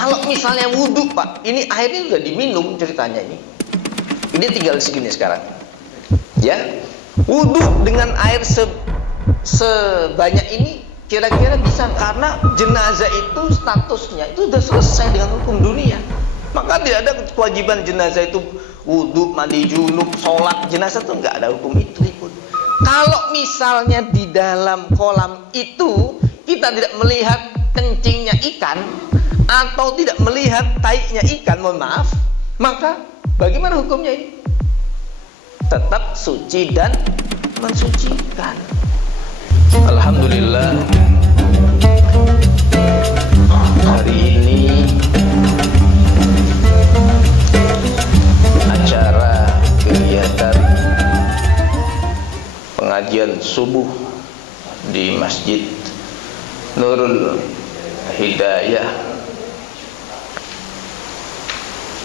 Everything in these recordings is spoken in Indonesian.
Kalau misalnya wudhu Pak, ini airnya sudah diminum ceritanya ini. Ini tinggal segini sekarang. Ya, wudhu dengan air sebanyak ini kira-kira bisa, karena jenazah itu statusnya itu sudah selesai dengan hukum dunia. Maka tidak ada kewajiban jenazah itu wudhu, mandi junub, sholat. Jenazah itu nggak ada hukum itu. Kalau misalnya di dalam kolam itu kita tidak melihat kencingnya ikan atau tidak melihat taiknya ikan, mohon maaf, maka bagaimana hukumnya ini? Tetap suci dan mensucikan. Alhamdulillah, hari ini acara kegiatan pengajian subuh di Masjid Nurul Hidayah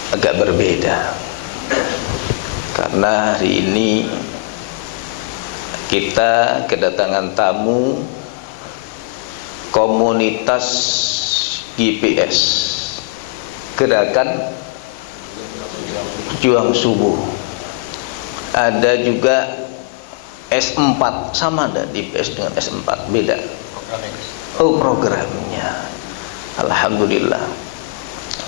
agak berbeda, karena hari ini kita kedatangan tamu komunitas GPS, Gerakan Juang Subuh. Ada juga S4, sama ada di PS dengan S4, beda. Oh, programnya. Alhamdulillah.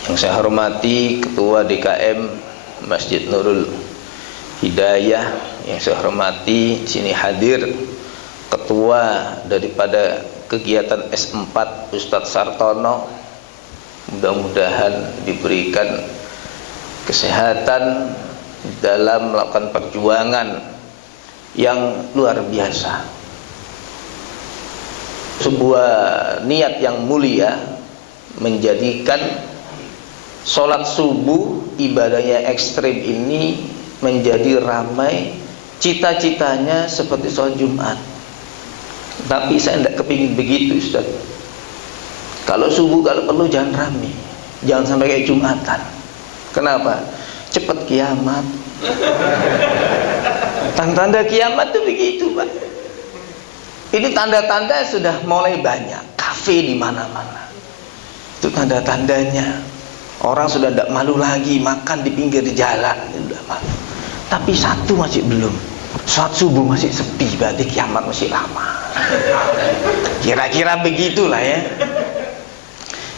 Yang saya hormati Ketua DKM Masjid Nurul Hidayah, yang saya hormati di sini hadir Ketua daripada kegiatan S4 Ustadz Sartono. Mudah-mudahan diberikan kesehatan dalam melakukan perjuangan yang luar biasa. Sebuah niat yang mulia menjadikan sholat subuh ibadahnya ekstrim ini menjadi ramai. Cita-citanya seperti sholat Jumat, tapi saya tidak kepingin begitu Ustaz. Kalau subuh kalau perlu jangan ramai, jangan sampai kayak Jumatan. Kenapa? Cepat kiamat. Tanda-tanda kiamat itu begitu Pak. Ini tanda-tanda sudah mulai banyak. Kafe di mana-mana, itu tanda-tandanya. Orang sudah tidak malu lagi makan di pinggir jalan, sudah malu. Tapi satu masih belum. Sholat subuh masih sepi, berarti kiamat masih lama. Kira-kira begitulah ya.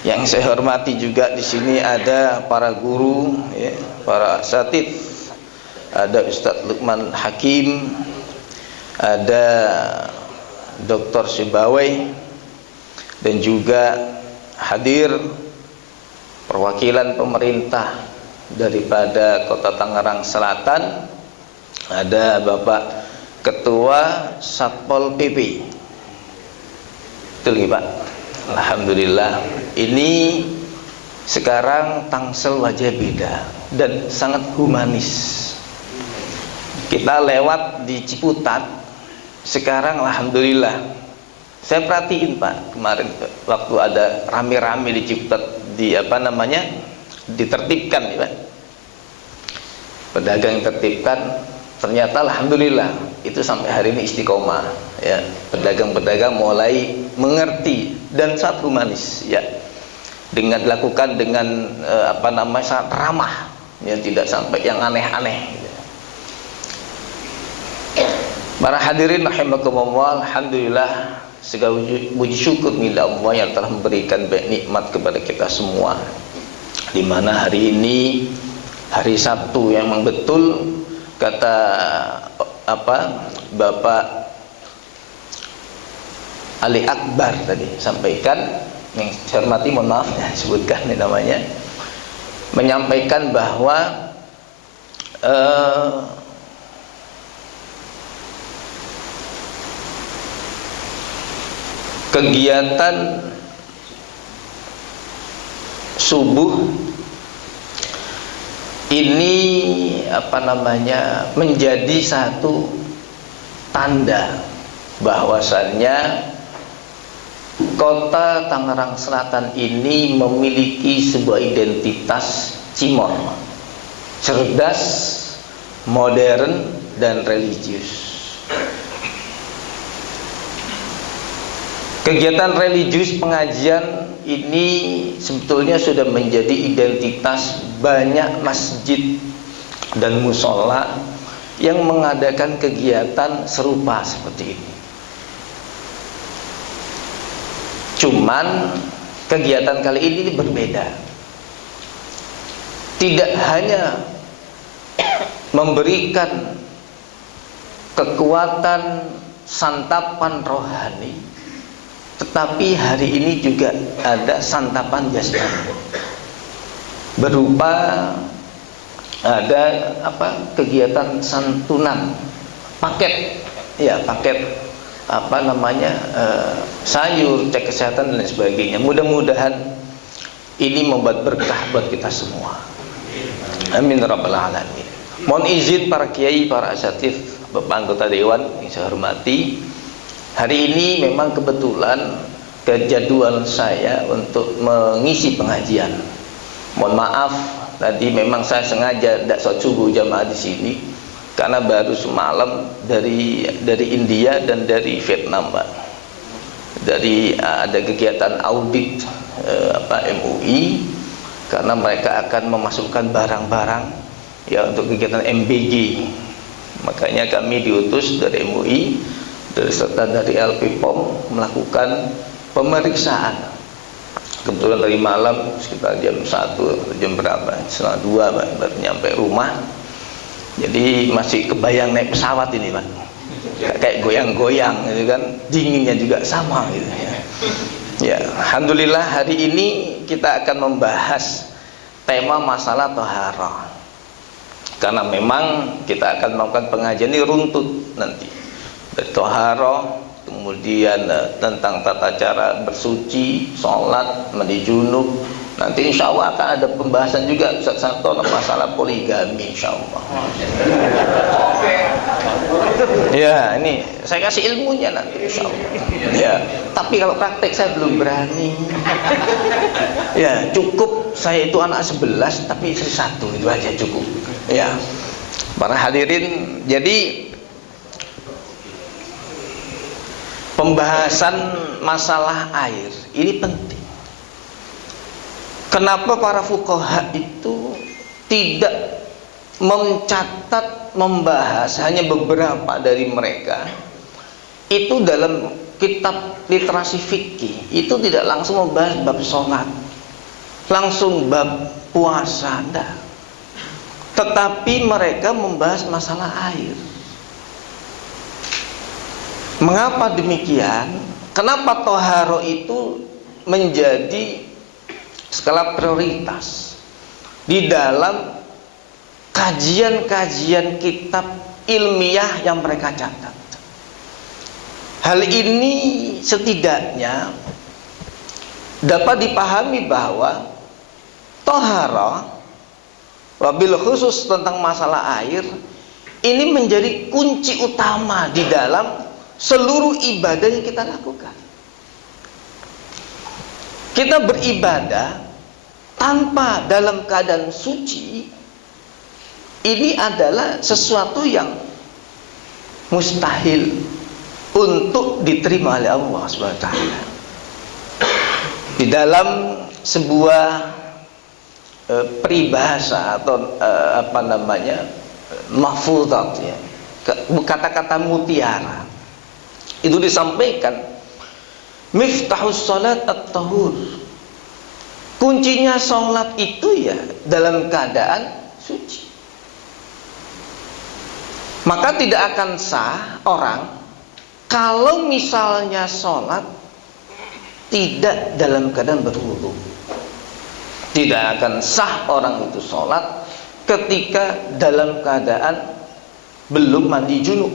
Yang saya hormati juga di sini ada para guru, ya, para asatidz, ada Ustadz Lukman Hakim, ada Dr. Sibawai, dan juga hadir perwakilan pemerintah daripada Kota Tangerang Selatan, ada Bapak Ketua Satpol PP. Betul nggih Pak? Alhamdulillah, ini sekarang Tangsel wajah beda dan sangat humanis. Kita lewat di Ciputat sekarang, alhamdulillah. Saya perhatiin Pak, kemarin waktu ada rame-rame di Ciputat, di apa namanya, ditertibkan ya Pak, pedagang tertibkan, ternyata alhamdulillah itu sampai hari ini istiqomah ya. Pedagang-pedagang mulai mengerti dan sangat humanis ya, dengan dilakukan dengan apa namanya, sangat ramah ya, tidak sampai yang aneh-aneh gitu. Para hadirin rahimakumullah, alhamdulillah, segala puji syukur milik Allah yang telah memberikan banyak nikmat kepada kita semua. Di mana hari ini hari Sabtu yang memang betul kata apa Bapak Ali Akbar tadi sampaikan, yang saya hormati, mohon maaf ya sebutkan ini namanya, menyampaikan bahwa kegiatan subuh ini apa namanya, menjadi satu tanda bahwasannya Kota Tangerang Selatan ini memiliki sebuah identitas Cimon, cerdas, modern, dan religius. Kegiatan religius pengajian ini sebetulnya sudah menjadi identitas banyak masjid dan musola yang mengadakan kegiatan serupa seperti ini. Cuman kegiatan kali ini berbeda. Tidak hanya memberikan kekuatan santapan rohani, tetapi hari ini juga ada santapan jasmani, berupa ada kegiatan santunan, paket sayur, cek kesehatan dan sebagainya. Mudah-mudahan ini membuat berkah buat kita semua. Amin rabbal alamin. Mohon izin para kiai, para asatidz, Bapak anggota dewan yang saya hormati, hari ini memang kebetulan kejadwal saya untuk mengisi pengajian. Mohon maaf, tadi memang saya sengaja tidak sholat subuh jamaah di sini karena baru semalam dari India dan dari Vietnam, Pak. Ada kegiatan audit MUI, karena mereka akan memasukkan barang-barang ya untuk kegiatan MBG. Makanya kami diutus dari MUI serta dari LP-POM melakukan pemeriksaan. Kebetulan dari malam sekitar jam 1, jam berapa? Setengah 2 Pak, baru nyampe rumah. Jadi masih kebayang naik pesawat ini, Pak. Kayak goyang-goyang gitu kan. Dinginnya juga sama gitu ya. Ya, alhamdulillah hari ini kita akan membahas tema masalah thaharah. Karena memang kita akan melakukan pengajian ini runtut nanti. Dari thaharah, kemudian tentang tata cara bersuci, sholat, mandi junub. Nanti insya Allah akan ada pembahasan juga Ustaz Santono masalah poligami, insya Allah. Ya, ini saya kasih ilmunya nanti insya Allah. Ya, tapi kalau praktek saya belum berani. Ya, cukup saya itu anak 11 tapi istri 1, itu aja cukup. Ya, para hadirin, jadi pembahasan masalah air ini penting. Kenapa para fuqaha itu tidak mencatat, membahas hanya beberapa dari mereka itu dalam kitab literasi fikih, itu tidak langsung membahas bab sholat, langsung bab puasa, enggak. Tetapi mereka membahas masalah air. Mengapa demikian? Kenapa thaharah itu menjadi skala prioritas di dalam kajian-kajian kitab ilmiah yang mereka catat? Hal ini setidaknya dapat dipahami bahwa thaharah, wabil khusus tentang masalah air, ini menjadi kunci utama di dalam seluruh ibadah yang kita lakukan. Kita beribadah tanpa dalam keadaan suci, ini adalah sesuatu yang mustahil untuk diterima oleh Allah SWT. Di dalam sebuah peribahasa atau mahfuzat, ya, kata-kata mutiara, itu disampaikan, miftahus salat at-tahur, kuncinya sholat itu ya dalam keadaan suci. Maka tidak akan sah orang kalau misalnya sholat tidak dalam keadaan berwudu. Tidak akan sah orang itu sholat ketika dalam keadaan belum mandi junub.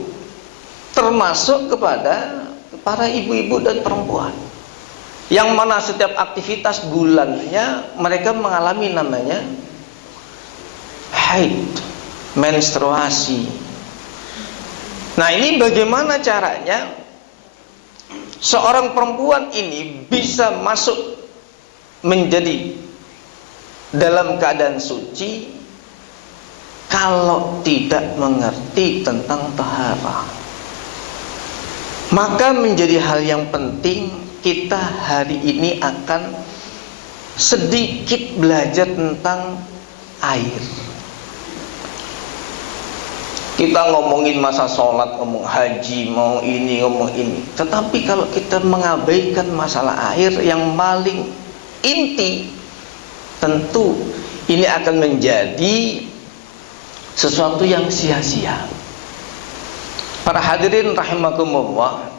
Termasuk kepada para ibu-ibu dan perempuan yang mana setiap aktivitas bulannya mereka mengalami namanya haid, menstruasi. Nah, ini bagaimana caranya seorang perempuan ini bisa masuk menjadi dalam keadaan suci kalau tidak mengerti tentang taharah? Maka menjadi hal yang penting kita hari ini akan sedikit belajar tentang air. Kita ngomongin masa sholat, ngomong haji, mau ini, ngomong ini. Tetapi kalau kita mengabaikan masalah air yang paling inti, tentu ini akan menjadi sesuatu yang sia-sia. Para hadirin rahimakumullah,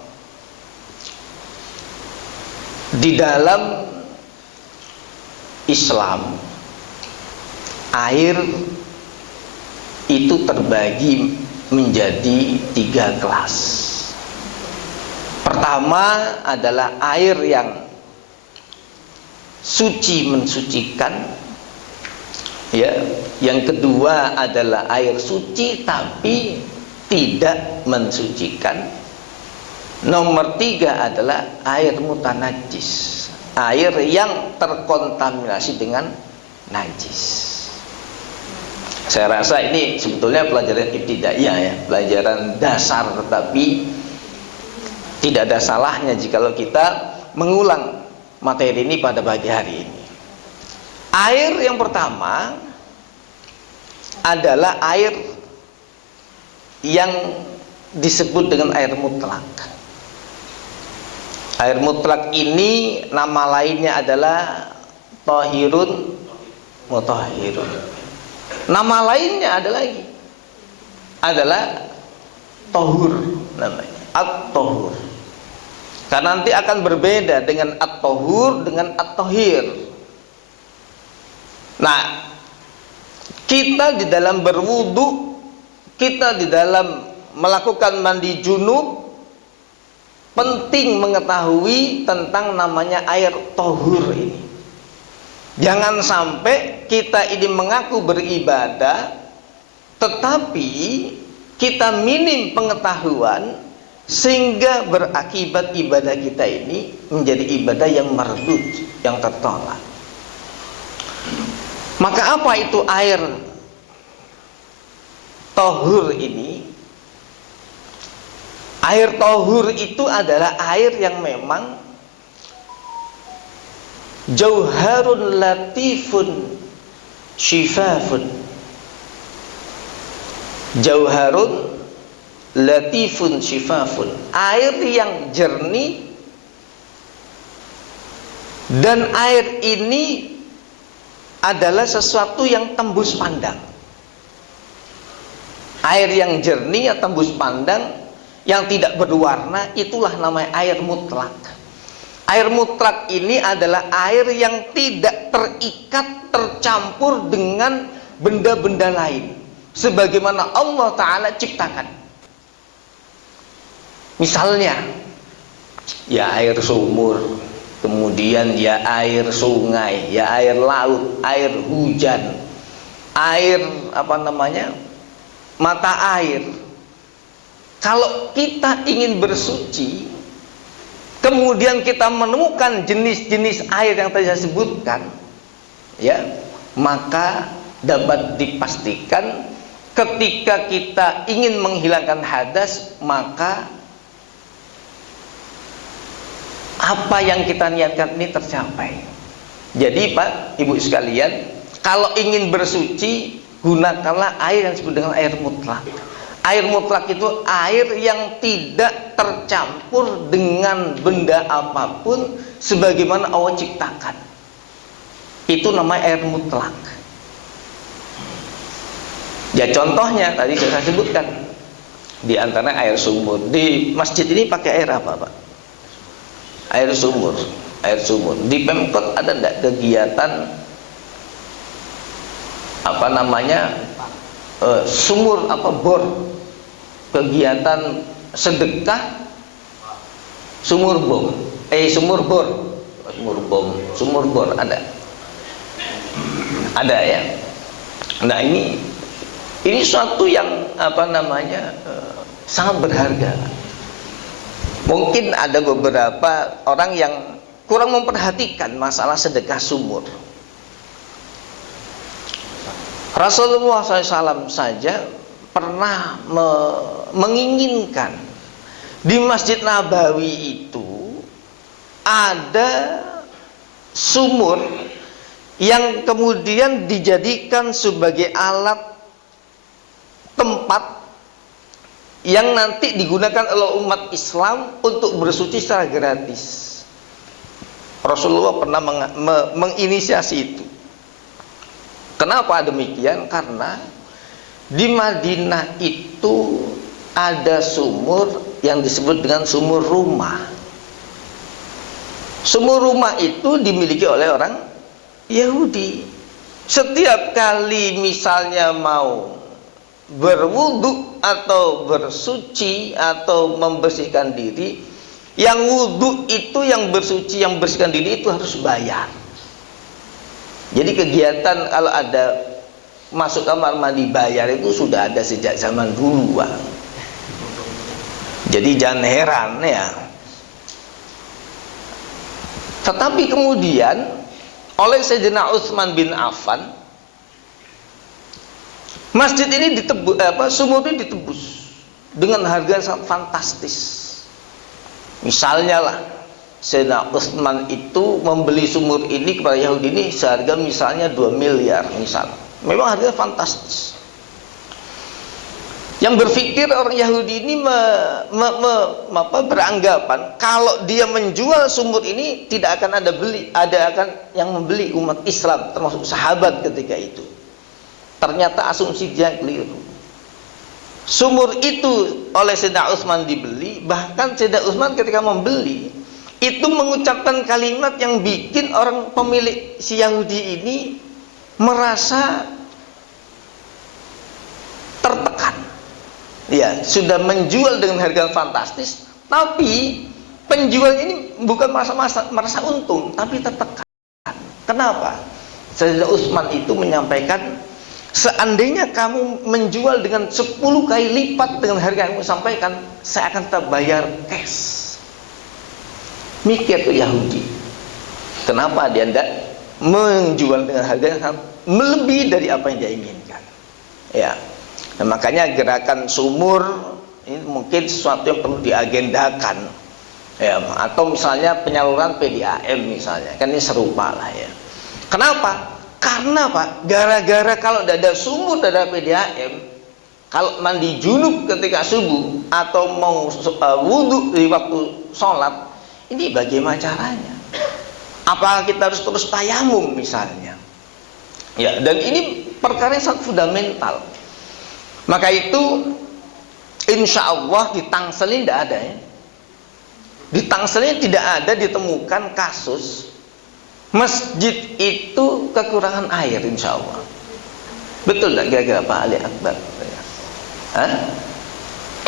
di dalam Islam, air itu terbagi menjadi 3 kelas. Pertama adalah air yang suci, mensucikan, ya. Yang kedua adalah air suci tapi tidak mensucikan. Nomor 3 adalah air mutanajis, air yang terkontaminasi dengan najis. Saya rasa ini sebetulnya pelajaran ibtidaiyah, ya, pelajaran dasar, tetapi tidak ada salahnya jikalau kita mengulang materi ini pada pagi hari ini. Air yang pertama adalah air yang disebut dengan air mutlak. Air mutlak ini nama lainnya adalah tahirun mutahhirun. Nama lainnya adalah tohur, namanya at-tohur. Karena nanti akan berbeda dengan at-tohur dengan at-tohir. Nah, kita di dalam berwudu, kita di dalam melakukan mandi junub, penting mengetahui tentang namanya air tohur ini. Jangan sampai kita ini mengaku beribadah, tetapi kita minim pengetahuan, sehingga berakibat ibadah kita ini menjadi ibadah yang mardud, yang tertolak. Maka apa itu air tohur ini? Air tohur itu adalah air yang memang jauharun latifun syifafun. Jauharun latifun syifafun, air yang jernih, dan air ini adalah sesuatu yang tembus pandang. Air yang jernih, yang tembus pandang, yang tidak berwarna, itulah namanya air mutlak. Air mutlak ini adalah air yang tidak terikat, tercampur dengan benda-benda lain, sebagaimana Allah Ta'ala ciptakan. Misalnya, ya air sumur, kemudian ya air sungai, ya air laut, air hujan, air mata air. Kalau kita ingin bersuci, kemudian kita menemukan jenis-jenis air yang tadi saya sebutkan, ya, maka dapat dipastikan ketika kita ingin menghilangkan hadas, maka apa yang kita niatkan ini tercapai. Jadi Pak, Ibu sekalian, kalau ingin bersuci, gunakanlah air yang disebut dengan air mutlak. Air mutlak itu air yang tidak tercampur dengan benda apapun, sebagaimana Allah ciptakan. Itu namanya air mutlak. Ya contohnya tadi saya sebutkan, di antara air sumur. Di masjid ini pakai air apa Pak? Air sumur. Air sumur. Di Pemkot ada enggak kegiatan sumur bor, kegiatan sedekah sumur bor ada ya. Nah ini suatu yang sangat berharga. Mungkin ada beberapa orang yang kurang memperhatikan masalah sedekah sumur. Rasulullah SAW saja pernah menginginkan di Masjid Nabawi itu ada sumur yang kemudian dijadikan sebagai alat tempat yang nanti digunakan oleh umat Islam untuk bersuci secara gratis. Rasulullah pernah menginisiasi itu. Kenapa demikian? Karena di Madinah itu ada sumur yang disebut dengan sumur rumah. Sumur rumah itu dimiliki oleh orang Yahudi. Setiap kali misalnya mau berwudu atau bersuci atau membersihkan diri, yang wudu itu, yang bersuci, yang bersihkan diri itu harus bayar. Jadi kegiatan kalau ada masuk kamar mandi bayar itu sudah ada sejak zaman dulu, Pak. Jadi jangan heran ya. Tetapi kemudian oleh Sayyidina Utsman bin Affan, masjid ini ditebus, sumur ini ditebus dengan harga yang sangat fantastis. Misalnya lah, Sayyidina Utsman itu membeli sumur ini kepada Yahudi ini seharga misalnya 2 miliar misalnya. Memang harganya fantastis. Yang berpikir orang Yahudi ini beranggapan kalau dia menjual sumur ini tidak akan akan yang membeli umat Islam termasuk sahabat ketika itu. Ternyata asumsi dia keliru. Sumur itu oleh Sayyidina Utsman dibeli, bahkan Sayyidina Utsman ketika membeli itu mengucapkan kalimat yang bikin orang pemilik si Yahudi ini merasa tertekan. Ya, sudah menjual dengan harga fantastis, tapi penjual ini bukan merasa untung, tapi tertekan. Kenapa? Sayyidina Utsman itu menyampaikan, seandainya kamu menjual dengan 10 kali lipat dengan harga yang kamu sampaikan, saya akan tetap bayar cash. Mikir tuh Yahudi, kenapa dia tidak menjual dengan harga yang melebihi dari apa yang dia inginkan? Ya. Nah, makanya gerakan sumur ini mungkin sesuatu yang perlu diagendakan, ya, atau misalnya penyaluran PDAM misalnya, kan ini serupa lah ya. Kenapa? Karena Pak, gara-gara kalau tidak ada sumur, tidak ada PDAM, kalau mandi junub ketika subuh atau mau wudhu di waktu sholat, ini bagaimana caranya? Apakah kita harus terus tayamum misalnya? Ya, dan ini perkara yang sangat fundamental. Maka itu insya Allah di Tangsel ini tidak ada ya. Di Tangsel ini tidak ada ditemukan kasus masjid itu kekurangan air, insya Allah. Betul tidak kira-kira Pak Ali Akbar? Hah?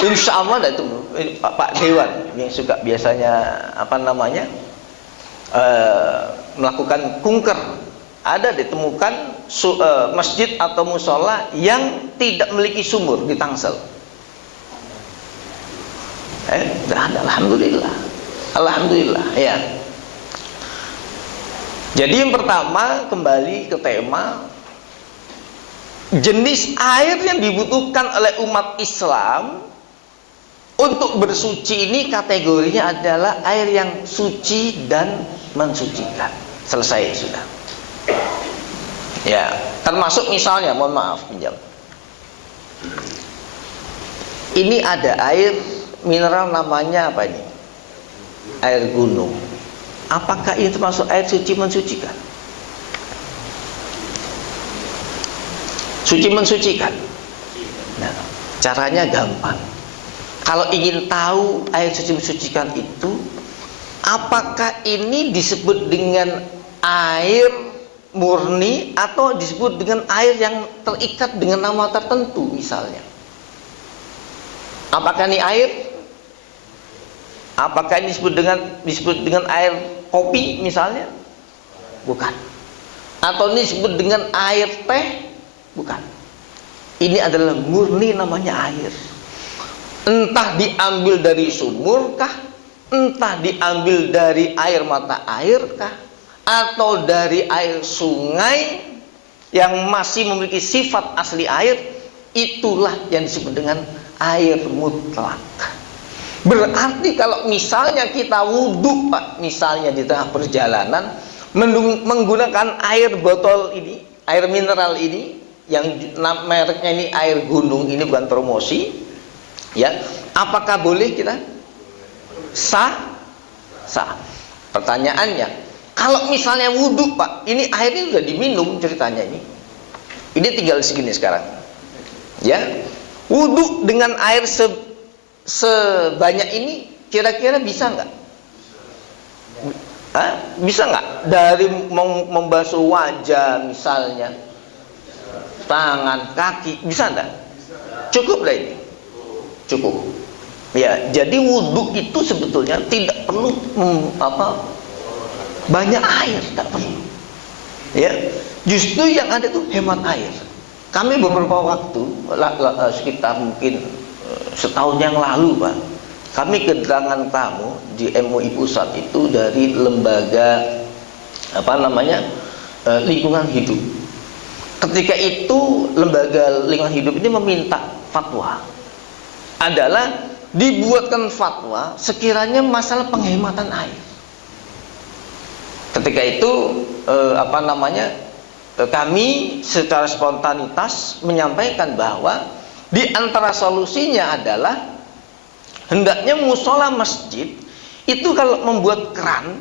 Insya Allah ada itu Pak Dewan yang suka biasanya melakukan kunker. Ada ditemukan masjid atau musola yang tidak memiliki sumur di Tangsel. Ada, alhamdulillah. Alhamdulillah ya. Jadi yang pertama, kembali ke tema, jenis air yang dibutuhkan oleh umat Islam untuk bersuci ini kategorinya adalah air yang suci dan mensucikan. Selesai sudah. Ya, termasuk misalnya, mohon maaf pinjam. Ini ada air mineral namanya apa ini? Air gunung. Apakah ini termasuk air suci mensucikan? Suci mensucikan. Nah, caranya gampang. Kalau ingin tahu air suci mensucikan itu, apakah ini disebut dengan air murni atau disebut dengan air yang terikat dengan nama tertentu misalnya? Apakah ini air? Apakah ini disebut dengan air kopi misalnya? Bukan. Atau ini disebut dengan air teh? Bukan. Ini adalah murni namanya air. Entah diambil dari sumur kah? Entah diambil dari air mata air kah? Atau dari air sungai yang masih memiliki sifat asli air, itulah yang disebut dengan air mutlak. Berarti kalau misalnya kita wudhu Pak, misalnya di tengah perjalanan menggunakan air botol ini, air mineral ini, yang mereknya ini air gunung, ini bukan promosi, ya, apakah boleh kita? Sah? Sah. Pertanyaannya, kalau misalnya wudhu Pak, ini airnya sudah diminum ceritanya ini tinggal segini sekarang, ya, wudhu dengan air sebanyak ini kira-kira bisa nggak? Bisa nggak? Dari membasuh wajah misalnya, tangan, kaki, bisa nggak? Cukup lah ini, cukup. Ya, jadi wudhu itu sebetulnya tidak perlu banyak air, tak perlu. Ya, justru yang ada itu hemat air. Kami beberapa waktu, sekitar mungkin setahun yang lalu Pak, kami kedatangan tamu di MUI Pusat itu dari lembaga lingkungan hidup. Ketika itu lembaga lingkungan hidup ini meminta fatwa, adalah dibuatkan fatwa sekiranya masalah penghematan air. Ketika itu kami secara spontanitas menyampaikan bahwa di antara solusinya adalah hendaknya musola masjid itu kalau membuat keran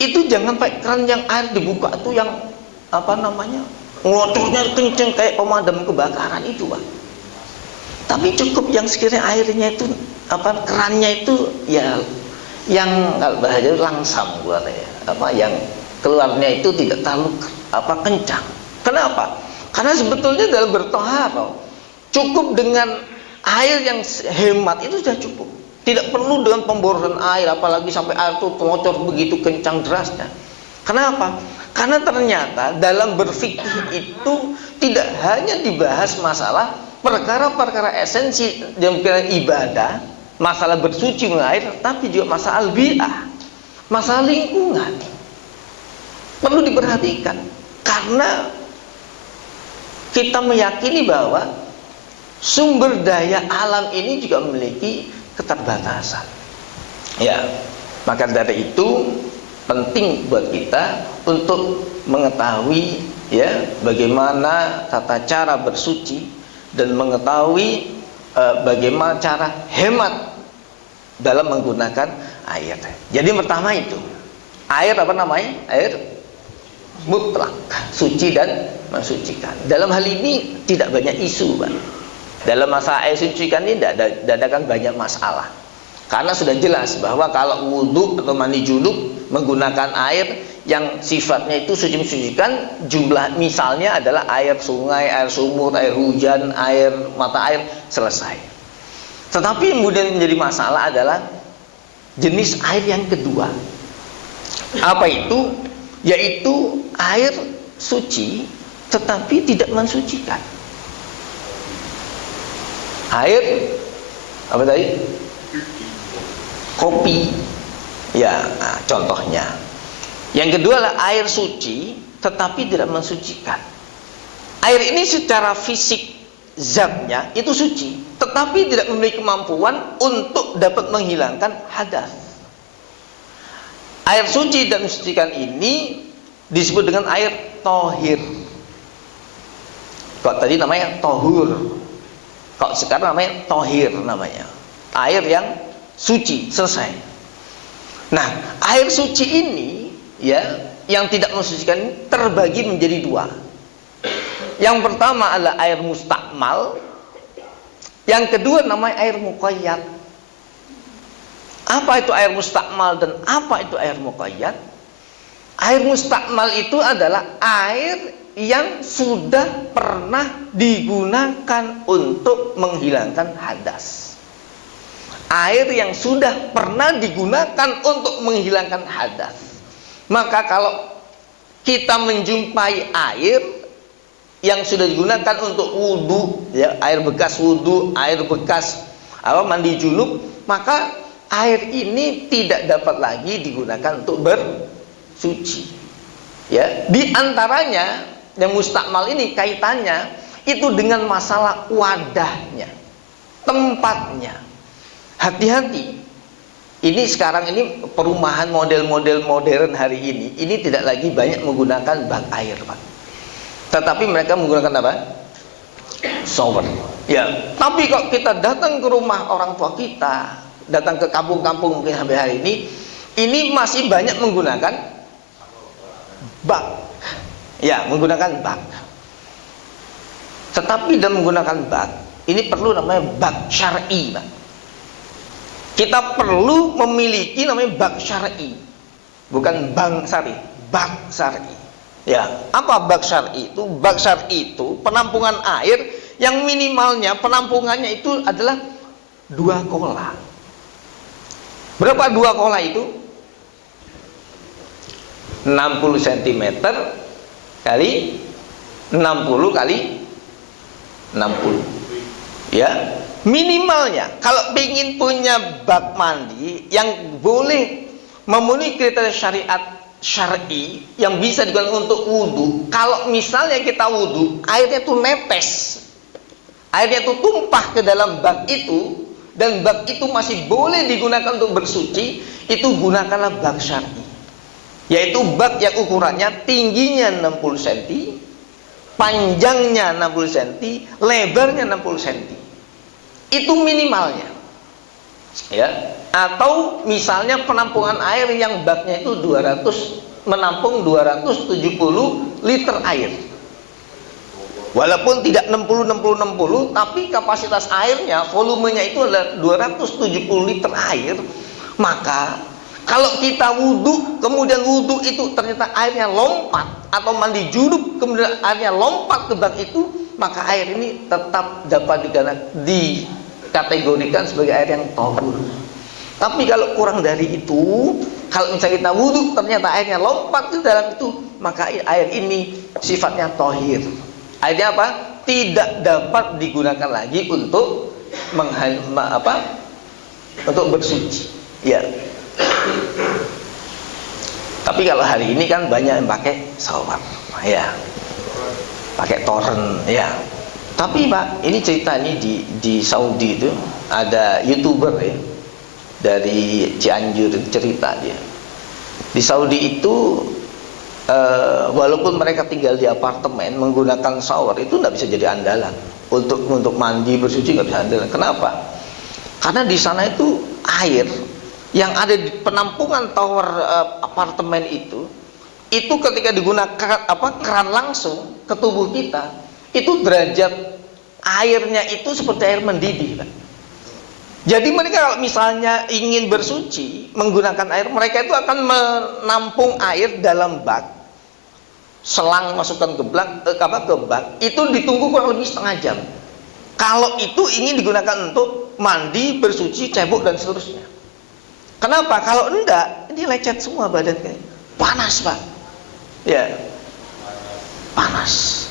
itu jangan pakai keran yang air dibuka itu yang ngelocornya kenceng kayak pemadam kebakaran itu Pak. Tapi cukup yang sekiranya airnya itu kerannya itu ya yang kalau bahasa langsam yang keluarnya itu tidak terlalu kencang. Kenapa? Karena sebetulnya dalam bertoharoh cukup dengan air yang hemat itu sudah cukup. Tidak perlu dengan pemborosan air, apalagi sampai air itu ngocor begitu kencang derasnya. Kenapa? Karena ternyata dalam berfikih itu tidak hanya dibahas masalah perkara-perkara esensi dalam ibadah, masalah bersuci mengalir, tapi juga masalah al-bi'ah, masalah lingkungan. Perlu diperhatikan karena kita meyakini bahwa sumber daya alam ini juga memiliki keterbatasan. Ya, maka dari itu penting buat kita untuk mengetahui ya bagaimana tata cara bersuci dan mengetahui bagaimana cara hemat dalam menggunakan air. Jadi pertama itu air air mutlak, suci dan mensucikan. Dalam hal ini tidak banyak isu, Pak. Dalam masalah air sucikan ini tidak ada banyak masalah. Karena sudah jelas bahwa kalau wudhu atau mandi junub menggunakan air yang sifatnya itu suci mensucikan, jumlah misalnya adalah air sungai, air sumur, air hujan, air mata air, selesai. Tetapi yang kemudian menjadi masalah adalah jenis air yang kedua. Apa itu? Yaitu air suci tetapi tidak mensucikan. Air apa tadi? Kopi. Ya, contohnya. Yang kedua adalah air suci tetapi tidak mensucikan. Air ini secara fisik zatnya itu suci, tetapi tidak memiliki kemampuan untuk dapat menghilangkan hadas. Air suci dan mensucikan ini disebut dengan air tohir. Kok tadi namanya tohur, kok sekarang namanya tohir namanya. Air yang suci, selesai. Nah, air suci ini ya, yang tidak mensucikan ini terbagi menjadi dua. Yang pertama adalah air mustakmal. Yang kedua namanya air muqayyad. Apa itu air mustakmal dan apa itu air muqayyad? Air mustakmal itu adalah air yang sudah pernah digunakan untuk menghilangkan hadas. Air yang sudah pernah digunakan untuk menghilangkan hadas. Maka kalau kita menjumpai air yang sudah digunakan untuk wudhu, ya, air bekas wudhu, air bekas mandi junub, maka air ini tidak dapat lagi digunakan untuk bersuci. Ya, di antaranya yang mustakmal ini kaitannya itu dengan masalah wadahnya, tempatnya. hati-hati. Ini sekarang ini perumahan model-model modern hari ini tidak lagi banyak menggunakan bak air, Pak. Tetapi mereka menggunakan apa? Shower. Ya, tapi kok kita datang ke rumah orang tua kita, datang ke kampung-kampung mungkin sampai hari ini masih banyak menggunakan bak. Ya, menggunakan bak. Tetapi dalam menggunakan bak, ini perlu namanya bak syar'i, Pak. Kita perlu memiliki namanya bak syar'i, bukan bank syar'i, bak syar'i. Ya, apa bak syar'i itu? Bak syar'i itu penampungan air yang minimalnya penampungannya itu adalah 2 kola. Berapa 2 kola itu? 60 cm kali 60 kali 60. Ya, minimalnya kalau ingin punya bak mandi yang boleh memenuhi kriteria syariat syar'i yang bisa digunakan untuk wudhu. Kalau misalnya kita wudhu, airnya itu netes, airnya itu tumpah ke dalam bak itu, dan bak itu masih boleh digunakan untuk bersuci, itu gunakanlah bak syar'i, yaitu bak yang ukurannya tingginya 60 cm, panjangnya 60 cm, lebarnya 60 cm. Itu minimalnya. Ya, atau misalnya penampungan air yang baknya itu menampung 270 liter air. Walaupun tidak 60 tapi kapasitas airnya, volumenya itu adalah 270 liter air. Maka kalau kita wudhu, kemudian wudhu itu ternyata airnya lompat, atau mandi junub kemudian airnya lompat ke bak itu, maka air ini tetap dapat dikategorikan sebagai air yang tahur. Tapi kalau kurang dari itu, kalau misalnya kita wudhu ternyata airnya lompat ke dalam itu, maka air ini sifatnya tohir. Airnya apa? Tidak dapat digunakan lagi untuk untuk bersuci. Ya. Tapi kalau hari ini kan banyak yang pakai shower, ya, pakai toren, ya. Tapi Pak, ini cerita ini di Saudi itu ada YouTuber ya, dari Cianjur cerita dia. Di Saudi itu walaupun mereka tinggal di apartemen menggunakan shower itu nggak bisa jadi andalan untuk mandi bersuci, nggak bisa andalan. Kenapa? Karena di sana itu air yang ada di penampungan tower apartemen itu ketika digunakan keran langsung ke tubuh kita, itu derajat airnya itu seperti air mendidih, Pak. Jadi mereka kalau misalnya ingin bersuci menggunakan air, mereka itu akan menampung air dalam bak, selang masukkan ke bak, itu ditunggu kurang lebih setengah jam. Kalau itu ingin digunakan untuk mandi, bersuci, cebok dan seterusnya. Kenapa? Kalau enggak, ini lecet semua badannya. Panas, Pak. Ya. Panas.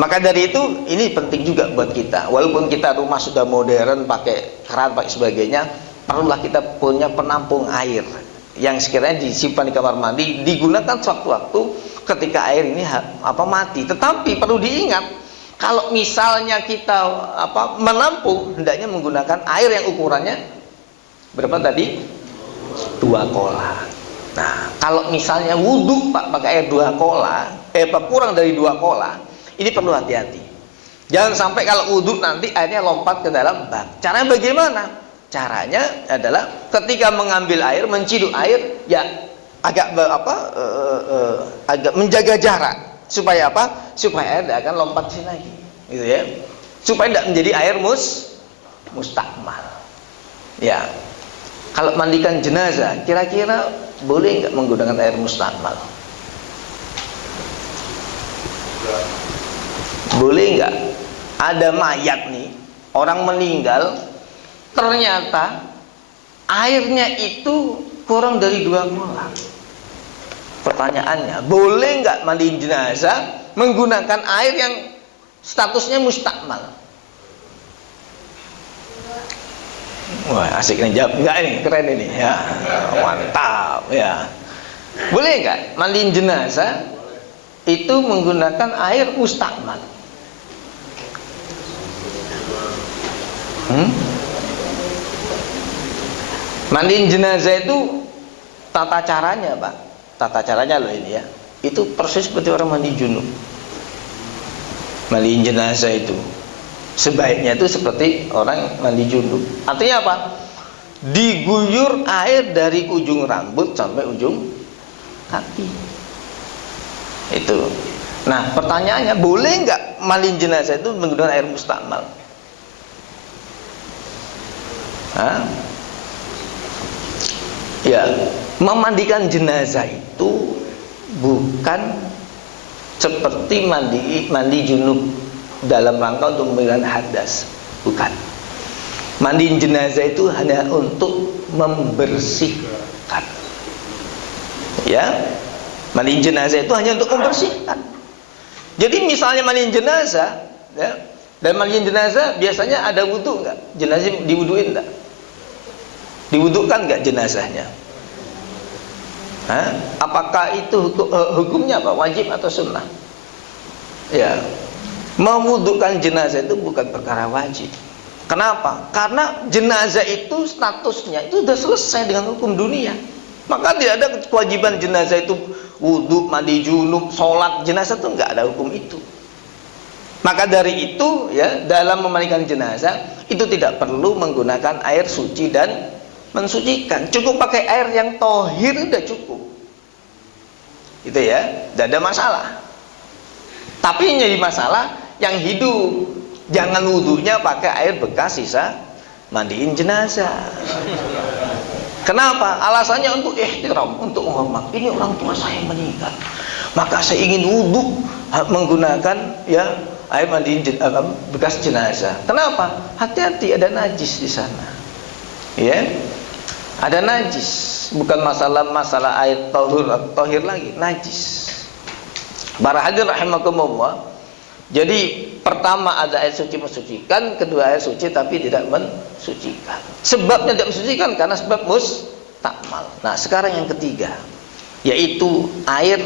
Maka dari itu ini penting juga buat kita. Walaupun kita rumah sudah modern, pakai keran, pakai sebagainya, perlulah kita punya penampung air yang sekiranya disimpan di kamar mandi, digunakan sewaktu-waktu ketika air ini mati. Tetapi perlu diingat, kalau misalnya kita menampung, hendaknya menggunakan air yang ukurannya berapa tadi? 2 kola. Nah, kalau misalnya wudhu Pak pakai air 2 kola, kurang dari 2 kola, ini perlu hati-hati. Jangan sampai kalau wudhu nanti airnya lompat ke dalam bak. Caranya bagaimana? Caranya adalah ketika mengambil air, menciduk air, ya agak agak menjaga jarak supaya apa? Supaya air tidak akan lompat sini lagi, gitu ya. Supaya tidak menjadi air mustakmal. Ya. Kalau mandikan jenazah, kira-kira boleh nggak menggunakan air mustakmal? Boleh nggak? Ada mayat nih, orang meninggal, ternyata airnya itu kurang dari 2 kola. Pertanyaannya, boleh nggak mandiin jenazah menggunakan air yang statusnya mustakmal? Wah, asik nih jawab. Enggak ini, keren ini. Ya, mantap ya. Boleh nggak mandiin jenazah itu menggunakan air mustakmal? Mandiin jenazah itu tata caranya, Pak. Tata caranya loh ini ya. Itu persis seperti orang mandi junub. Mandiin jenazah itu sebaiknya itu seperti orang mandi junub. Artinya apa? Diguyur air dari ujung rambut sampai ujung kaki. Itu. Nah, pertanyaannya, boleh nggak mandiin jenazah itu menggunakan air mustakmal? Hah? Ya, memandikan jenazah itu bukan seperti mandi junub dalam rangka untuk menghilangkan hadas, bukan. Mandiin jenazah itu hanya untuk membersihkan. Ya, mandiin jenazah itu hanya untuk membersihkan. Jadi misalnya mandiin jenazah, ya, dan mandiin jenazah biasanya ada wudu nggak? Jenazah diwuduin nggak? Diwudukan nggak jenazahnya? Hah? Apakah itu hukumnya apa? Wajib atau sunnah? Ya, mewudukan jenazah itu bukan perkara wajib. Kenapa? Karena jenazah itu statusnya itu sudah selesai dengan hukum dunia. Maka tidak ada kewajiban jenazah itu wudu, mandi junub, sholat. Jenazah itu nggak ada hukum itu. Maka dari itu ya, dalam memandikan jenazah itu tidak perlu menggunakan air suci dan mensucikan. Cukup pakai air yang tohir udah cukup. Itu ya, tidak ada masalah. Tapi yang jadi masalah yang hidup. Jangan wudunya pakai air bekas sisa mandiin jenazah. Kenapa? Alasannya untuk ihtiram, untuk menghormat. Ini orang tua saya meninggal, maka saya ingin wudhu menggunakan ya air mandi bekas jenazah. Kenapa? Hati-hati, ada najis di sana. Ya, ada najis. Bukan masalah air tohir lagi, najis. Para hadirin rahimakumullah. Jadi pertama ada air suci mensucikan, kedua air suci tapi tidak mensucikan. Sebabnya tidak mensucikan karena sebab mustakmal. Nah, sekarang yang ketiga, yaitu air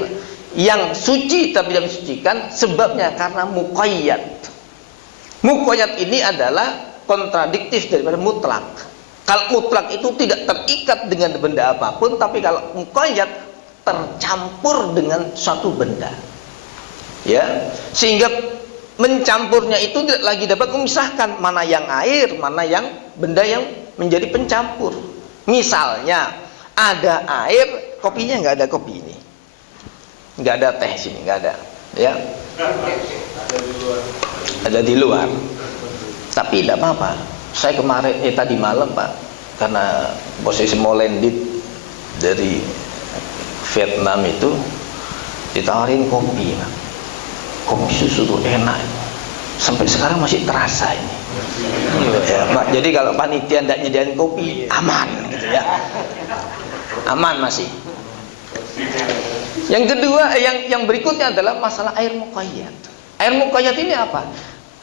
yang suci tapi tidak mensucikan, sebabnya karena muqayyad. Muqayyad ini adalah kontradiktif daripada mutlak. Kalau mutlak itu tidak terikat dengan benda apapun, tapi kalau muqayyad tercampur dengan suatu benda. Ya, sehingga mencampurnya itu tidak lagi dapat memisahkan mana yang air, mana yang benda yang menjadi pencampur. Misalnya ada air, kopinya nggak ada kopi ini, nggak ada teh sini, nggak ada, ya. Ada di luar. Tapi tidak apa-apa. Saya kemarin, tadi malam Pak, karena posisi mau landed dari Vietnam itu ditawarin kopi, Pak. Kopi susu tuh enak, sampai sekarang masih terasa ini. Ya, jadi kalau panitia tidak nyediain kopi, aman gitu ya, aman masih. Yang kedua, yang berikutnya adalah masalah air muqayyad. Air muqayyad ini apa?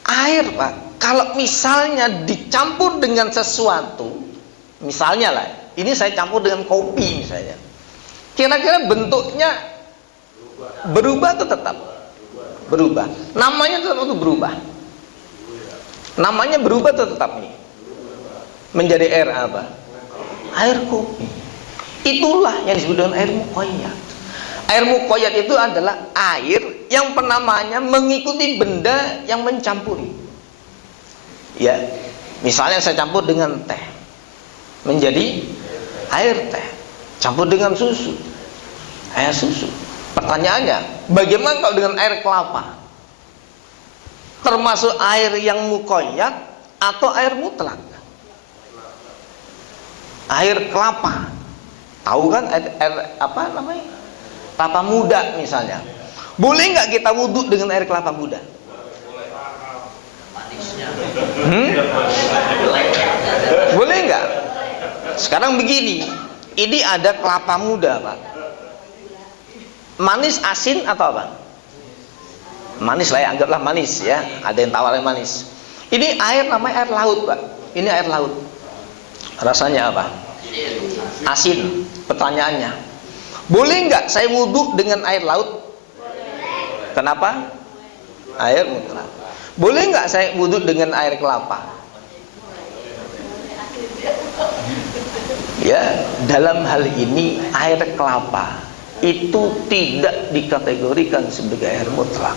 Air Pak, kalau misalnya dicampur dengan sesuatu, misalnya lah, ini saya campur dengan kopi misalnya, kira-kira bentuknya berubah atau tetap? Berubah. Namanya tetap itu berubah. Namanya berubah atau tetap nih? Menjadi air apa? Air kopi. Itulah yang disebut dengan air muqayyad. Air muqayyad itu adalah air yang penamanya mengikuti benda yang mencampuri. Ya, misalnya saya campur dengan teh, menjadi air teh. Campur dengan susu, air susu. Pertanyaannya, bagaimana kalau dengan air kelapa? Termasuk air yang muqayyad atau air mutlak? Air kelapa. Tahu kan air apa namanya? Kelapa muda misalnya. Boleh nggak kita wudhu dengan air kelapa muda? Boleh nggak? Sekarang begini, ini ada kelapa muda Pak. Manis, asin atau apa? Manis lah ya, anggaplah manis ya. Ada yang tawarin manis. Ini air namanya air laut Pak. Ini air laut. Rasanya apa? Asin. Pertanyaannya, boleh nggak saya wudhu dengan air laut? Kenapa? Air mutlak. Boleh nggak saya wudhu dengan air kelapa? Ya, dalam hal ini air kelapa itu tidak dikategorikan sebagai air mutlak,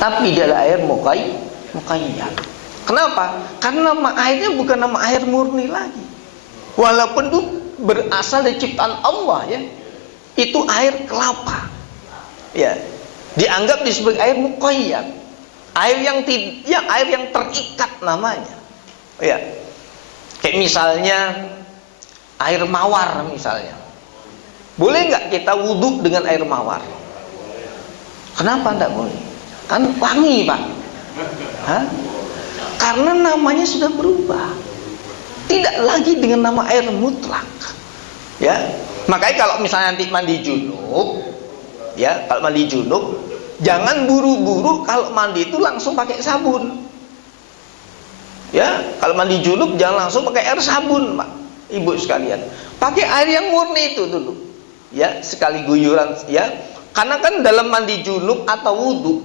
tapi dia adalah air muqayyad. Kenapa? Karena nama airnya bukan nama air murni lagi, walaupun itu berasal dari ciptaan Allah, ya. Itu air kelapa, ya, dianggap sebagai air muqayyad, air yang terikat namanya, ya. Kayak misalnya air mawar misalnya. Boleh nggak kita wudhu dengan air mawar? Kenapa nggak boleh? Kan wangi, Pak. Hah? Karena namanya sudah berubah. Tidak lagi dengan nama air mutlak. Ya. Makanya kalau misalnya nanti mandi junub, ya, kalau mandi junub, jangan buru-buru kalau mandi itu langsung pakai sabun. Ya, kalau mandi junub jangan langsung pakai air sabun, Pak. Ibu sekalian, pakai air yang murni itu dulu, ya, sekali guyuran, ya. Karena kan dalam mandi junub atau wudhu,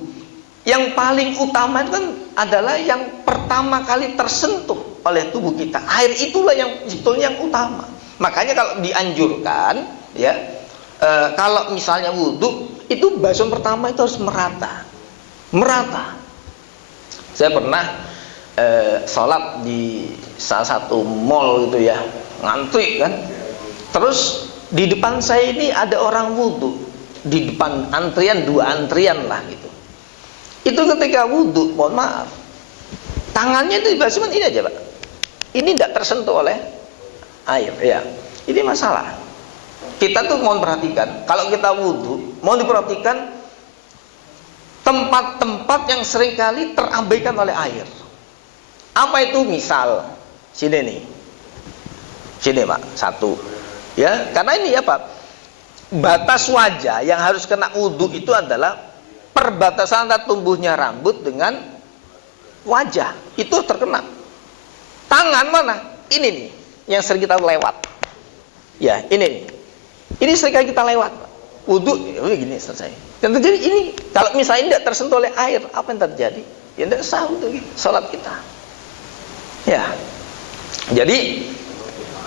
yang paling utama itu kan adalah yang pertama kali tersentuh oleh tubuh kita. Air itulah yang sebetulnya yang utama. Makanya kalau dianjurkan, ya, kalau misalnya wudhu itu basuhan pertama itu harus merata. Saya pernah sholat di salah satu mall gitu, ya, ngantri kan, terus di depan saya ini ada orang wudhu di depan antrian, 2 antrian lah gitu. Itu ketika wudhu, mohon maaf, tangannya itu dibasuh ini aja, Pak, ini tidak tersentuh oleh air, ya. Ini masalah. Kita tuh mohon perhatikan, kalau kita wudhu, mohon diperhatikan tempat-tempat yang seringkali terabaikan oleh air. Apa itu? Misal sini nih, sini, Pak, satu, ya, karena ini apa, batas wajah yang harus kena wudhu itu adalah perbatasan antara tumbuhnya rambut dengan wajah, itu terkena. Tangan mana? Ini nih yang sering kita lewat, ya, ini sering kita lewat, Pak. Wudhu, ya gini selesai. Yang terjadi ini, kalau misalnya tidak tersentuh oleh air, apa yang terjadi? Ya tidak sah untuk sholat kita, ya. Jadi,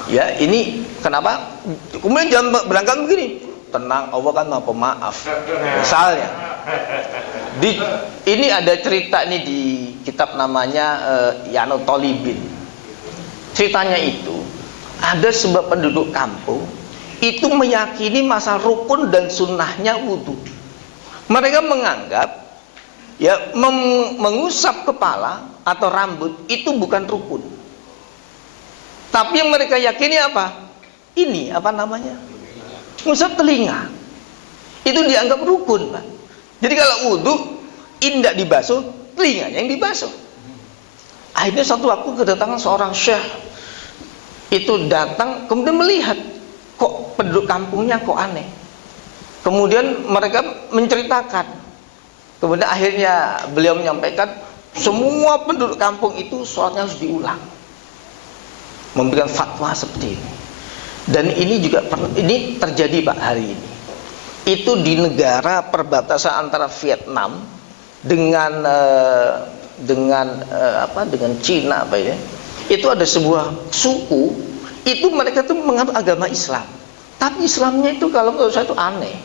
ya, ini kenapa? Kemudian jangan berangkat begini, tenang, Allah kan Maha Pemaaf. Misalnya, ini ada cerita nih di kitab namanya Yanu Tolibin. Ceritanya itu ada sebuah penduduk kampung itu meyakini masa rukun dan sunnahnya wudhu. Mereka menganggap, ya, mengusap kepala atau rambut itu bukan rukun. Tapi yang mereka yakini apa? Ini apa namanya? Ngusap telinga. Itu dianggap rukun, Pak. Jadi kalau wudhu ini tidak dibasuh, telinganya yang dibasuh. Akhirnya satu waktu kedatangan seorang syekh. Itu datang kemudian melihat, kok penduduk kampungnya kok aneh. Kemudian mereka menceritakan. Kemudian akhirnya beliau menyampaikan, semua penduduk kampung itu sholatnya harus diulang. Memberikan fatwa seperti ini. Dan ini juga ini terjadi, Pak, hari ini. Itu di negara perbatasan antara Vietnam dengan Cina, apa ya? Itu ada sebuah suku, itu mereka tuh menganut agama Islam. Tapi Islamnya itu kalau menurut saya itu aneh.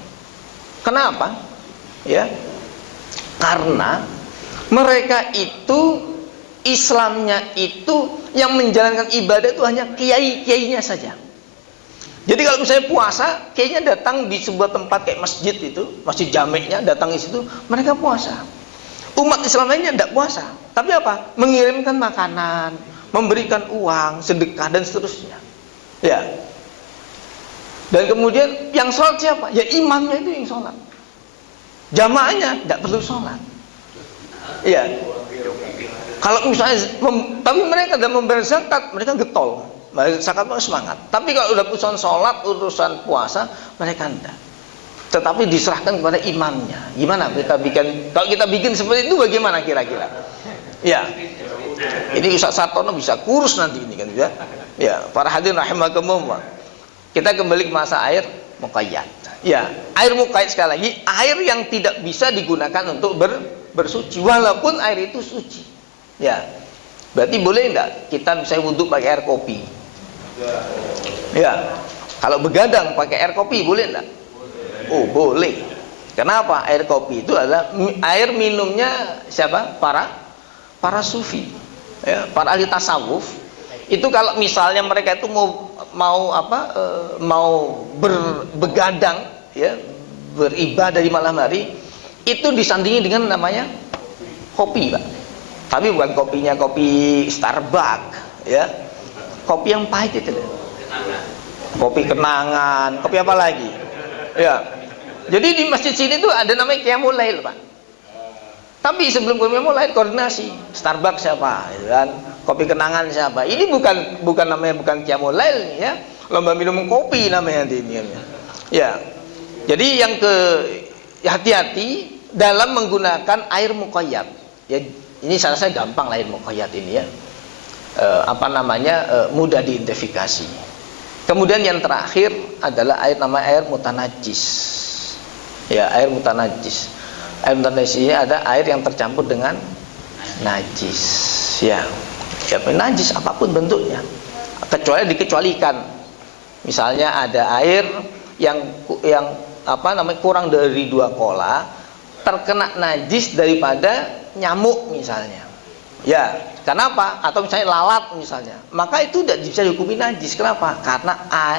Kenapa? Ya. Karena mereka itu Islamnya itu yang menjalankan ibadah itu hanya kiai-kiainya saja. Jadi kalau misalnya puasa, kiainya datang di sebuah tempat kayak masjid itu, masjid jameknya datang di situ, mereka puasa. Umat Islam lainnya tidak puasa. Tapi apa? Mengirimkan makanan, memberikan uang, sedekah dan seterusnya. Ya. Dan kemudian yang sholat siapa? Ya imamnya itu yang sholat. Jamaahnya tidak perlu sholat. Ya. Kalau misalnya, tapi mereka dalam membayar zakat, mereka getol. Zakat itu semangat. Tapi kalau udah urusan sholat, urusan puasa, mereka tidak. Tetapi diserahkan kepada imamnya. Gimana kita bikin? Kalau kita bikin seperti itu, bagaimana kira-kira? Ya. Ini Ustaz Sartono bisa kurus nanti ini kan, ya. Ya, para hadirin rahimakumullah. Kita kembali ke masa air muqayyad. Ya, air muqayyad sekali lagi, air yang tidak bisa digunakan untuk bersuci, walaupun air itu suci. Ya, berarti boleh enggak kita misalnya wudhu pakai air kopi? Ya, kalau begadang pakai air kopi boleh enggak? Oh, boleh. Kenapa? Air kopi itu adalah air minumnya siapa? Para sufi. Ya, para ahli tasawuf. Itu kalau misalnya mereka itu mau begadang, ya, beribadah di malam hari, itu disandingi dengan namanya kopi, Pak. Tapi bukan kopinya kopi Starbucks, ya. Kopi yang pahit itu. Kopi kenangan, kopi apa lagi? Ya. Jadi di masjid sini tuh ada namanya Qiyamul Lail, Pak. Tapi sebelum Qiyamul Lail koordinasi, Starbucks siapa, gitu kan? Kopi kenangan siapa? Ini bukan namanya bukan Qiyamul Lail, ya. Lomba minum kopi namanya ini. Ya. Jadi hati-hati dalam menggunakan air muqayyad. Ya, ini saya gampang lah air muqayyad ini, ya. Mudah diidentifikasi. Kemudian yang terakhir adalah air mutanajjis. Ya, air mutanajjis. Air mutanajjis ini ada air yang tercampur dengan najis. Ya, najis apapun bentuknya, kecuali dikecualikan. Misalnya ada air yang kurang dari 2 kola terkena najis daripada nyamuk misalnya. Ya, kenapa? Atau misalnya lalat misalnya, maka itu tidak bisa dihukumi najis. Kenapa?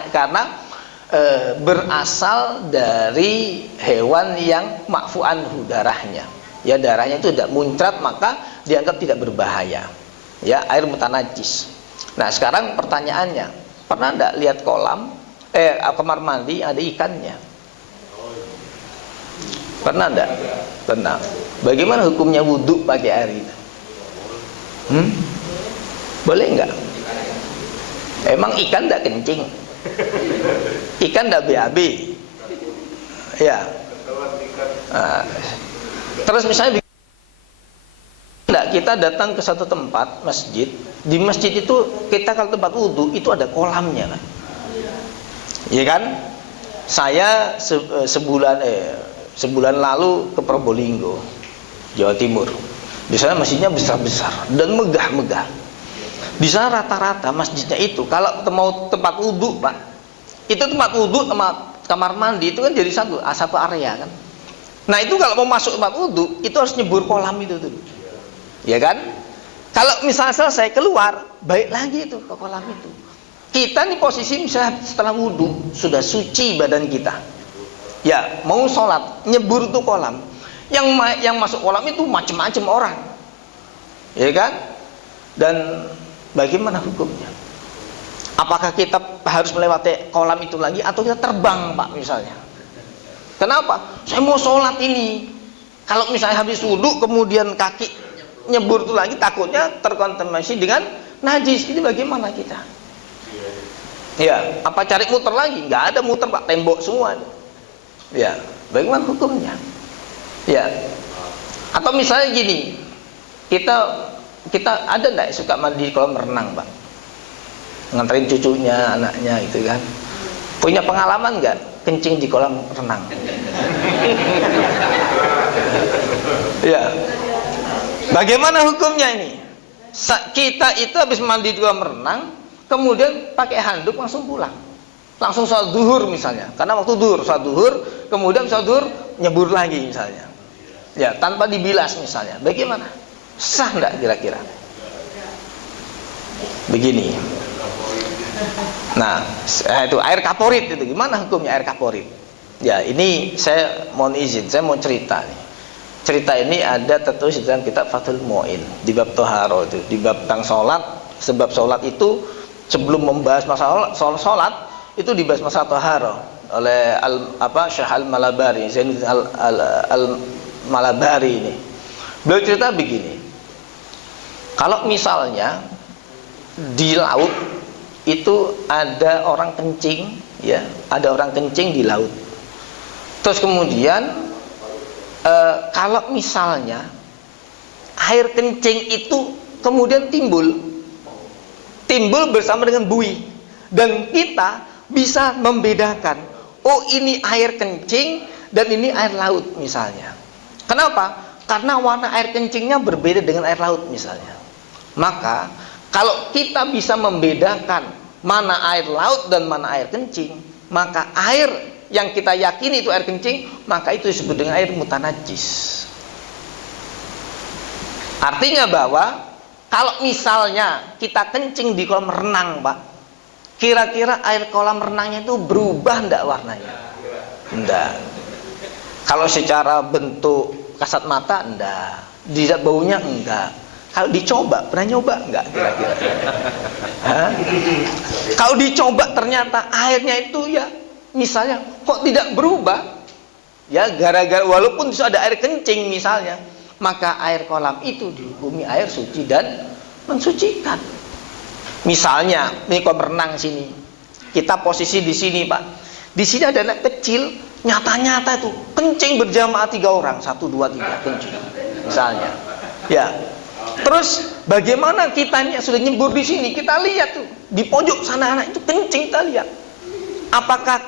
Karena berasal dari hewan yang ma'fu anhu darahnya. Ya, darahnya itu tidak muncrat, maka dianggap tidak berbahaya. Ya, air mutanajis. Nah, sekarang pertanyaannya, pernah enggak lihat kamar mandi ada ikannya? Pernah enggak? Pernah. Bagaimana hukumnya wudhu pakai air itu? Boleh enggak? Emang ikan enggak kencing? Ikan enggak BAB? Ya. Terus misalnya kita datang ke satu tempat masjid, di masjid itu kita kalau tempat wudhu itu ada kolamnya, kan? Iya kan? Saya sebulan lalu ke Probolinggo, Jawa Timur. Di sana masjidnya besar-besar dan megah-megah. Di sana rata-rata masjidnya itu kalau mau tempat wudhu, Pak, itu tempat wudhu sama kamar mandi itu kan jadi satu area, kan? Nah, itu kalau mau masuk tempat wudhu itu harus nyebur kolam itu tuh. Ya kan? Kalau misalnya selesai keluar, balik lagi itu ke kolam itu. Kita nih posisi misalnya setelah wudhu sudah suci badan kita. Ya, mau sholat, nyebur tuh kolam. Yang masuk kolam itu macam-macam orang. Ya kan? Dan bagaimana hukumnya? Apakah kita harus melewati kolam itu lagi atau kita terbang, Pak, misalnya? Kenapa? Saya mau sholat ini. Kalau misalnya habis wudhu kemudian kaki nyebur itu lagi, takutnya terkontaminasi dengan najis. Ini bagaimana kita? Ya, apa cari muter lagi? Nggak ada muter, Pak, tembok semua. Ya, bagaimana hukumnya? Ya. Atau misalnya gini, kita ada nggak suka mandi di kolam renang, Pak? Nganterin cucunya, anaknya gitu kan. Punya pengalaman nggak kencing di kolam renang? Ya. Bagaimana hukumnya ini? Kita itu habis mandi di kolam renang, kemudian pakai handuk langsung pulang. Langsung sholat duhur misalnya. Karena waktu duhur, sholat duhur, kemudian sholat duhur nyebur lagi misalnya. Ya, tanpa dibilas misalnya. Bagaimana? Sah enggak kira-kira? Begini. Nah, itu air kaporit itu gimana hukumnya air kaporit? Ya, ini saya mohon izin, saya mau cerita nih. Cerita ini ada tertulis dalam kitab Fathul Mu'in di bab Toharo itu, di bab tentang sholat. Sebab sholat itu sebelum membahas masalah sholat itu dibahas masalah Toharo oleh Syekh Al-Malabari, Zainuddin Al-Malabari ini. Beliau cerita begini. Kalau misalnya di laut itu ada orang kencing, ya, ada orang kencing di laut. Terus kemudian kalau misalnya air kencing itu kemudian timbul bersama dengan buih, dan kita bisa membedakan, oh ini air kencing dan ini air laut misalnya. Kenapa? Karena warna air kencingnya berbeda dengan air laut misalnya. Maka kalau kita bisa membedakan mana air laut dan mana air kencing, maka air yang kita yakini itu air kencing, maka itu disebut dengan air mutanajis. Artinya bahwa kalau misalnya kita kencing di kolam renang, Pak, kira-kira air kolam renangnya itu berubah enggak warnanya? Enggak. Kalau secara bentuk kasat mata enggak, dilihat baunya enggak. Kalau dicoba, pernah nyoba enggak kira-kira? Kalau dicoba ternyata airnya itu ya misalnya kok tidak berubah, ya gara-gara walaupun itu ada air kencing misalnya, maka air kolam itu dihukumi air suci dan mensucikan. Misalnya ini kolam renang sini, kita posisi di sini, Pak. Di sini ada anak kecil, nyata-nyata itu kencing berjamaah 3 orang, 1, 2, 3 kencing, misalnya. Ya. Terus bagaimana kitanya sudah nyembur di sini, kita lihat tuh di pojok sana anak itu kencing, kita lihat. Apakah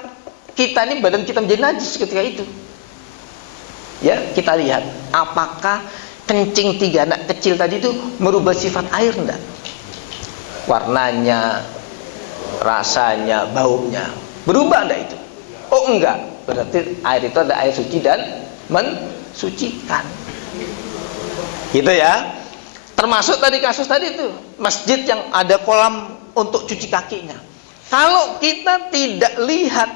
kita ini badan kita menjadi najis ketika itu? Ya, kita lihat apakah kencing 3 anak kecil tadi itu merubah sifat air enggak? Warnanya, rasanya, baunya berubah enggak itu? Oh enggak, berarti air itu ada air suci dan mensucikan. Gitu ya. Termasuk tadi kasus tadi itu masjid yang ada kolam untuk cuci kakinya. Kalau kita tidak lihat,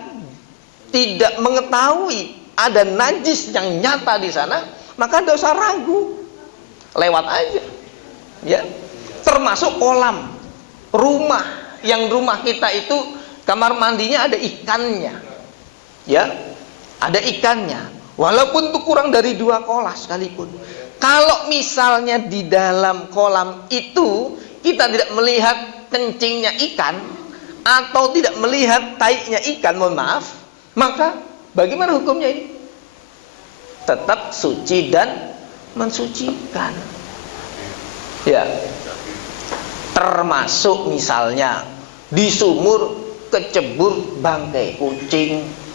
tidak mengetahui ada najis yang nyata di sana, maka tidak usah ragu, lewat aja. Ya, termasuk kolam rumah, yang rumah kita itu kamar mandinya ada ikannya, ya, ada ikannya. Walaupun itu kurang dari 2 kolas sekalipun. Kalau misalnya di dalam kolam itu kita tidak melihat kencingnya ikan atau tidak melihat taiknya ikan, mohon maaf, maka bagaimana hukumnya ini? Tetap suci dan mensucikan. Ya. Termasuk misalnya di sumur kecebur bangkai kucing.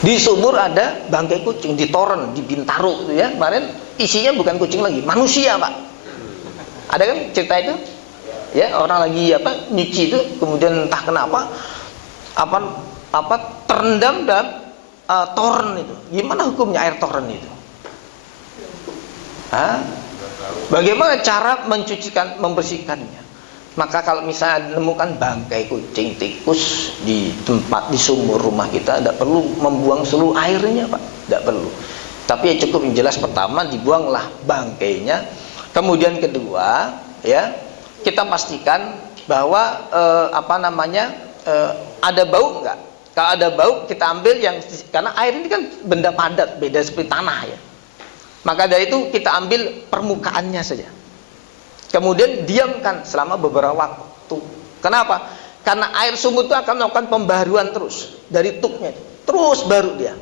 Di sumur ada bangkai kucing, di Toren, di Bintaro itu ya. Kemarin isinya bukan kucing lagi, manusia, Pak. Ada kan cerita itu? Ya, orang lagi nyuci itu, kemudian entah kenapa terendam dalam toren itu. Gimana hukumnya air toren itu? Bagaimana cara mencucikan, membersihkannya? Maka kalau misalnya menemukan bangkai kucing, tikus di tempat, di sumur rumah kita, tidak perlu membuang seluruh airnya, Pak. Tidak perlu. Tapi ya cukup yang jelas, pertama dibuanglah bangkainya. Kemudian kedua, ya, kita pastikan bahwa ada bau enggak? Kalau ada bau, kita ambil yang, karena air ini kan benda padat, beda seperti tanah ya. Maka dari itu kita ambil permukaannya saja. Kemudian diamkan selama beberapa waktu. Kenapa? Karena air sumur itu akan melakukan pembaruan terus dari tuknya, terus baru dia.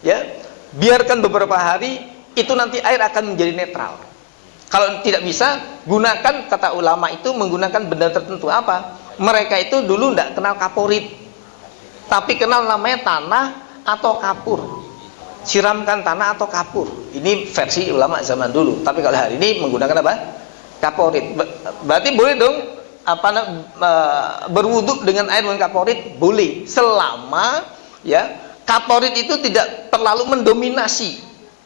Ya, biarkan beberapa hari, itu nanti air akan menjadi netral. Kalau tidak bisa, gunakan, kata ulama itu menggunakan benda tertentu. Apa? Mereka itu dulu tidak kenal kaporit, tapi kenal namanya tanah atau kapur. Siramkan tanah atau kapur. Ini versi ulama zaman dulu. Tapi kalau hari ini menggunakan apa? Kaporit. Berarti boleh dong berwudu dengan air dengan kaporit? Boleh, selama ya kaporit itu tidak terlalu mendominasi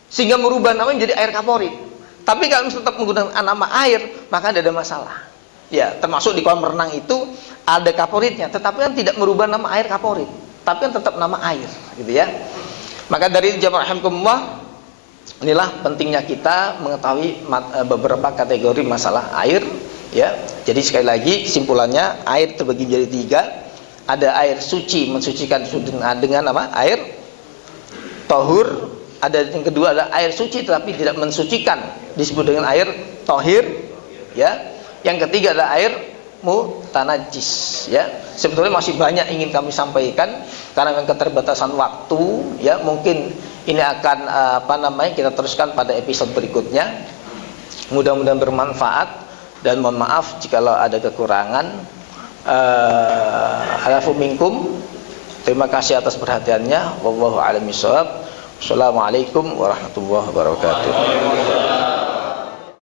sehingga merubah namanya menjadi air kaporit. Tapi kalau tetap menggunakan nama air, maka tidak ada masalah. Ya, termasuk di kolam renang itu ada kaporitnya, tetapi kan tidak merubah nama air kaporit, tapi kan tetap nama air, gitu ya. Maka dari jamaah rahimakumullah, inilah pentingnya kita mengetahui beberapa kategori masalah air, ya. Jadi sekali lagi kesimpulannya, air terbagi menjadi 3. Ada air suci, mensucikan dengan apa? Air tahur. Ada yang kedua adalah air suci tetapi tidak mensucikan, disebut dengan air tahir, ya. Yang ketiga adalah air mutanajis, ya. Sebetulnya masih banyak ingin kami sampaikan, karena dengan keterbatasan waktu, ya, mungkin ini akan kita teruskan pada episode berikutnya. Mudah-mudahan bermanfaat, dan mohon maaf jikalau ada kekurangan. Alafu minkum. Terima kasih atas perhatiannya. Wallahu a'lam bishawab. Assalamualaikum warahmatullahi wabarakatuh.